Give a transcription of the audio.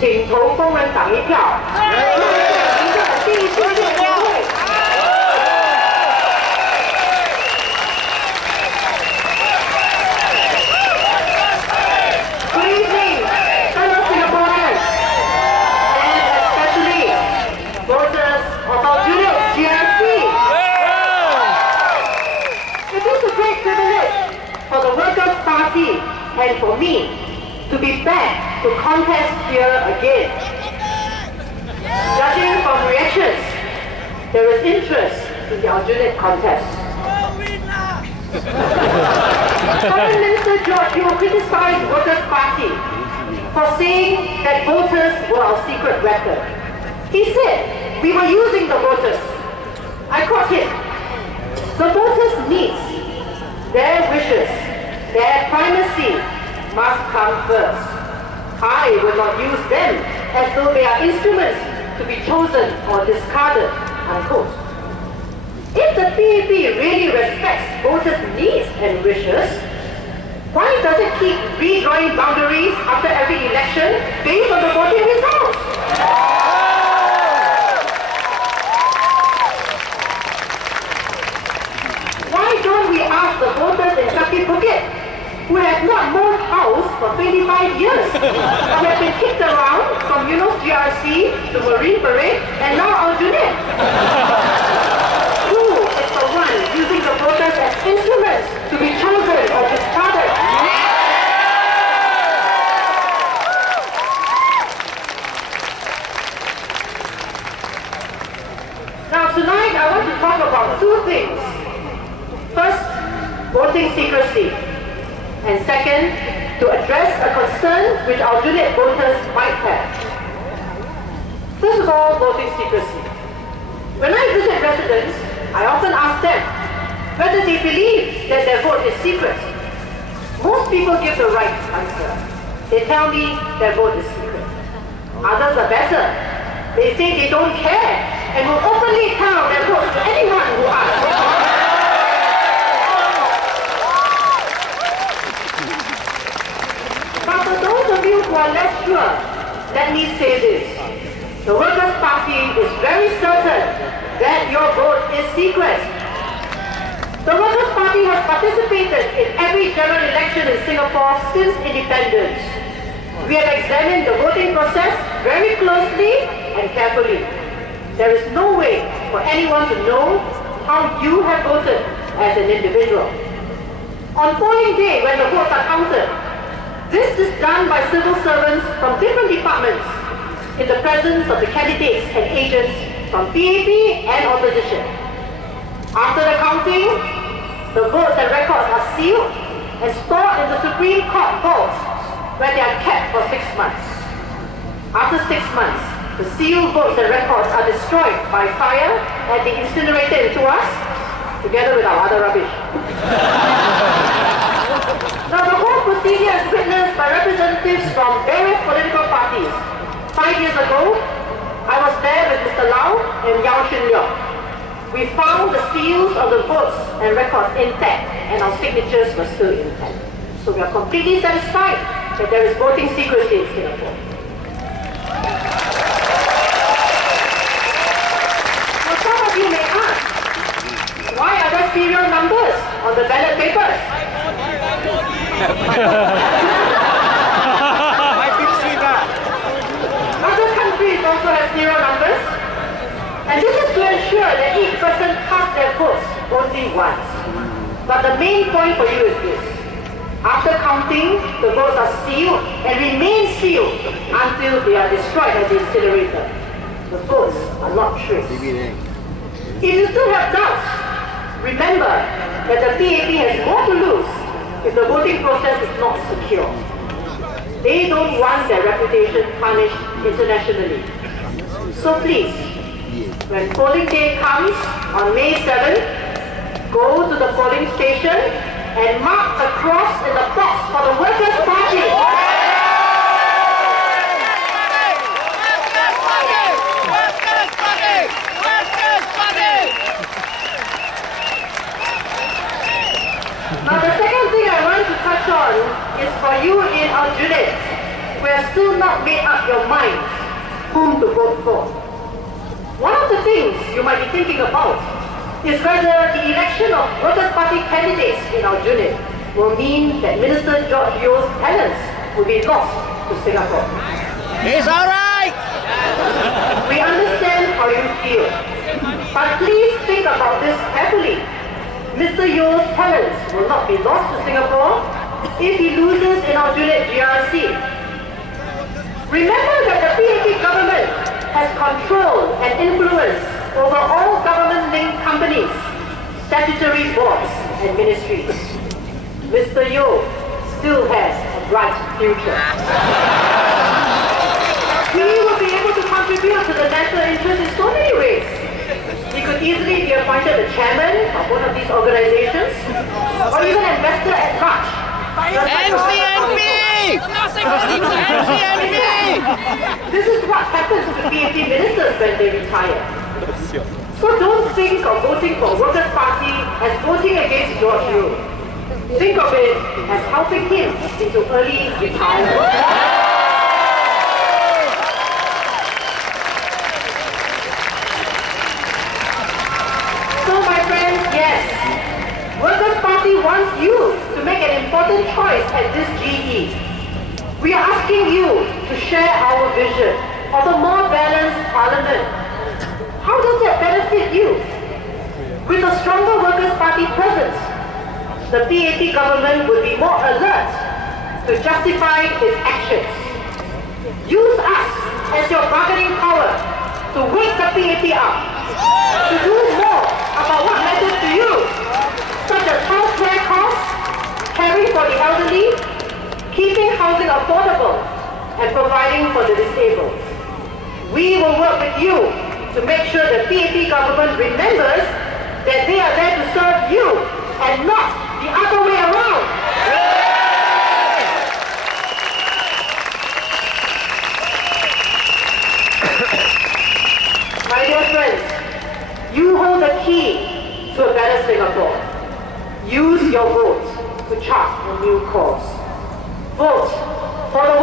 请投工人党一票。赢得第一届联会。Good evening, fellow Singaporeans, and especially voters of Aljunied GRC. It is a great privilege for the Workers' Party and for me to be back to contest here again. Judging from reactions, there is interest in the Aljunied contest. Foreign Minister George Yeo criticized Workers' Party for saying that voters were our secret weapon. He said we were using the voters. I quote him, "The voters' needs, their wishes, their primacy must come first. I will not use them as though they are instruments to be chosen or discarded," unquote. If the PAP really respects voters' needs and wishes, why does it keep redrawing boundaries after every election based on the voting results? Why don't we ask the voters in Kaki Bukit, who have not moved house for 25 years, who have been kicked around from GRC to Marine Parade and now Aljunied? Who is the one using the voters as instruments to be chosen or discarded? Now tonight I want to talk about two things. First, voting secrecy. And second, to address a concern which Aljunied voters might have. First of all, voting secrecy. When I visit residents, I often ask them whether they believe that their vote is secret. Most people give the right answer. They tell me their vote is secret. Others are better. They say they don't care and will openly tell their vote to anyone who asks. But for those of you who are less sure, let me say this. The Workers' Party is very certain that your vote is secret. The Workers' Party has participated in every general election in Singapore since independence. We have examined the voting process very closely and carefully. There is no way for anyone to know how you have voted as an individual. On polling day, when the votes are counted, this is done by civil servants from different departments in the presence of the candidates and agents from PAP and opposition. After the counting, the votes and records are sealed and stored in the Supreme Court vault, where they are kept for 6 months. After 6 months, the sealed votes and records are destroyed by fire and they incinerated into us, together with our other rubbish. Now, the whole procedure is witnessed by representatives from various political parties. 5 years ago, I was there with Mr. Lau and Yao Shin Leong. We found the seals of the votes and records intact, and our signatures were still intact. So we are completely satisfied that there is voting secrecy in Singapore. Now, some of you may ask, why are there serial numbers on the ballot papers? Other countries also have serial numbers, and this is to ensure that each person casts their votes only once. But the main point for you is this. After counting, the votes are sealed and remain sealed until they are destroyed at the incinerator. The votes are not traced. If you still have doubts, remember that the PAP has more to lose if the voting process is not secure. They don't want their reputation tarnished internationally. So please, when polling day comes on May 7th, go to the polling station and mark the cross in the box for the Workers' Party. Now the second thing I want to touch on is for you in Aljunied. we have still not made up your minds whom to vote for. One of the things you might be thinking about is whether the election of Workers' Party candidates in Aljunied will mean that Minister George Yeo's talents will be lost to Singapore. It's all right! We understand how you feel, but please think about this carefully. Mr. Yeo's talents will not be lost to Singapore if he loses in Aljunied GRC. Remember that the PAP government has control and influence over all government-linked companies, statutory boards and ministries. Mr. Yeo still has a bright future. He will be able to contribute to the national interest in so many ways. He could easily be appointed the chairman of one of these organizations, or even an investor at large. MCNP! MCNP! This is what happens to PAP ministers when they retire. So don't think of voting for Workers' Party as voting against George Yeo. Think of it as helping him into early retirement. Workers' Party wants you to make an important choice at this GE. We are asking you to share our vision of a more balanced parliament. How does that benefit you? With a stronger Workers' Party presence, the PAP government will be more alert to justify its actions. Use us as your bargaining power to wake the PAP up, to do more about what matters to you, such as health care costs, caring for the elderly, keeping housing affordable, and providing for the disabled. We will work with you to make sure the PAP government remembers that they are there to serve you and not the other way around. My dear friends, you hold the key to a better Singapore. Use your vote to chart a new course. Vote for the